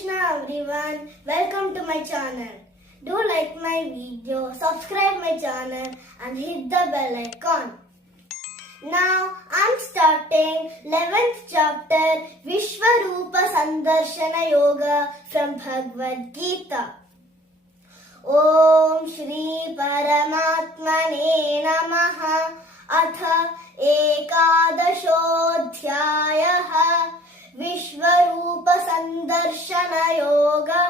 Krishna everyone, welcome to my channel. Do like my video, subscribe my channel and hit the bell icon. Now I'm starting 11th chapter Vishwarupa Sandarshana Yoga from Bhagavad Gita. Om Shri Paramatmane Namaha Atha Ekadashodhyayaha Vishwarupa Sandarshana Yoga.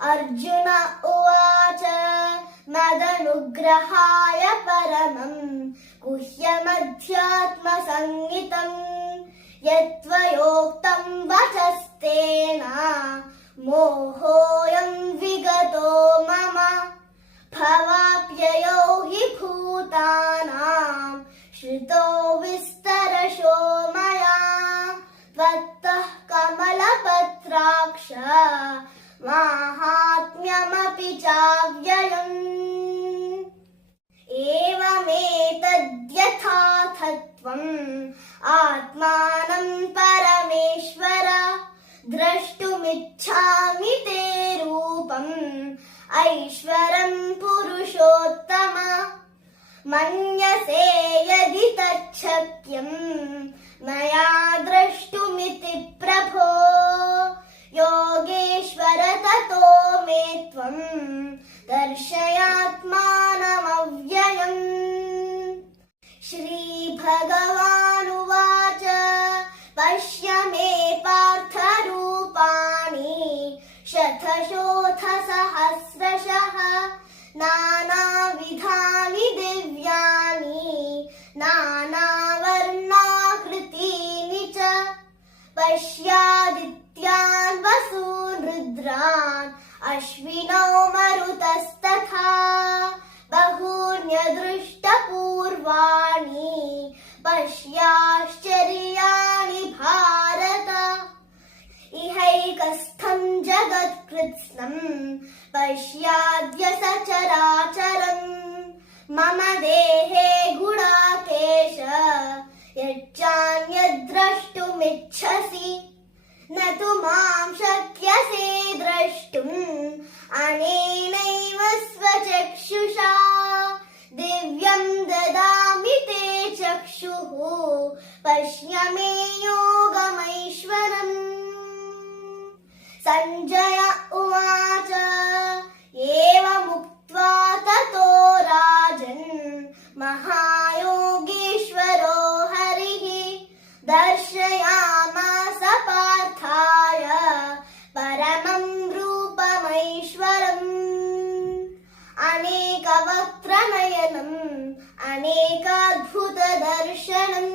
Arjuna Uvacha Madanugrahaya Paramam Guhyamadhyatma Sangitam Yatvayoktam Vachastena Mohoyam Vigato Mama Bhavapyayo hi bhutanam Shrito Vistarasho Maya Vattah Kamalapatraksha Mahatmyamapi chavyayam Evametadyathāthatvam Atmanam Parameshvara Drashtumichhami te rupam Aishwaram Purushottama Manyase yadi tacchakyam Maya drashtumiti prabho Yogeshvara tato me tvam darshayatmanamavyayam. Shri Bhagavan uvacha Pashya me partha rupani Shathashodha sahasrashaha Nana vidhani divyani Nana varnakritini cha Pashyadityan vasun rudran Ashvinau marutastatha Bahunya drushta purvani Pashyashcharyani bharata Ihaikastham jagat kritsnam Pashyadya sacharacharam Mama dehe gudakesha Yacchānyadrashtumicchasi Natu mam shakyase drashtum Anenaiva svachakshusha Divyam dadami te chakshuhu Pashyame yogamaishwaram Sanjaya uvacha Eva muktva tato rajan Mahayogeshwaro Darshayamasa parthaya paramam rupamaishwaram Anekavakranayanam Anekadbhuta darshanam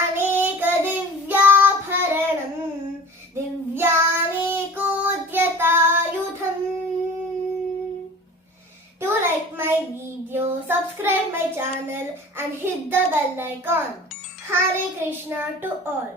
Anekadivyabharanam Divyanekodyatayudham. Do like my video, subscribe my channel and hit the bell icon. Hare Krishna to all.